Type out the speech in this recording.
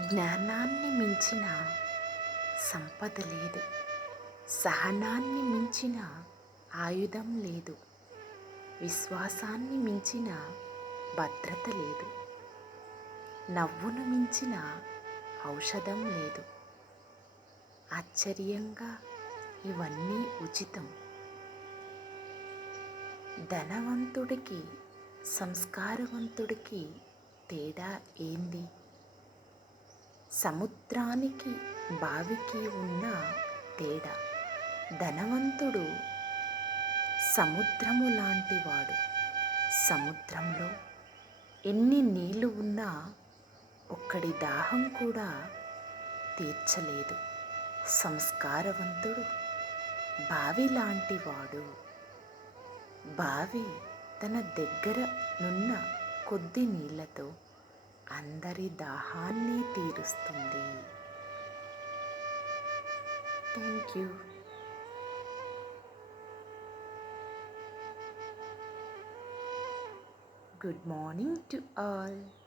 జ్ఞానాన్ని మించిన సంపద లేదు, సహనాన్ని మించిన ఆయుధం లేదు, విశ్వాసాన్ని మించిన భద్రత లేదు, నవ్వును మించిన ఔషధం లేదు. ఆశ్చర్యంగా ఇవన్నీ ఉచితం. ధనవంతుడికి సంస్కారవంతుడికి తేడా ఏంది? సముద్రానికి బావికి ఉన్న తేడా. ధనవంతుడు సముద్రము లాంటివాడు. సముద్రంలో ఎన్ని నీళ్లు ఉన్నా ఒక్కడి దాహం కూడా తీర్చలేదు. సంస్కారవంతుడు బావి లాంటివాడు. బావి తన దగ్గర నున్న కొద్ది నీళ్లతో అందరి దాహాన్ని తీరుస్తుంది. Thank you. Good morning to all.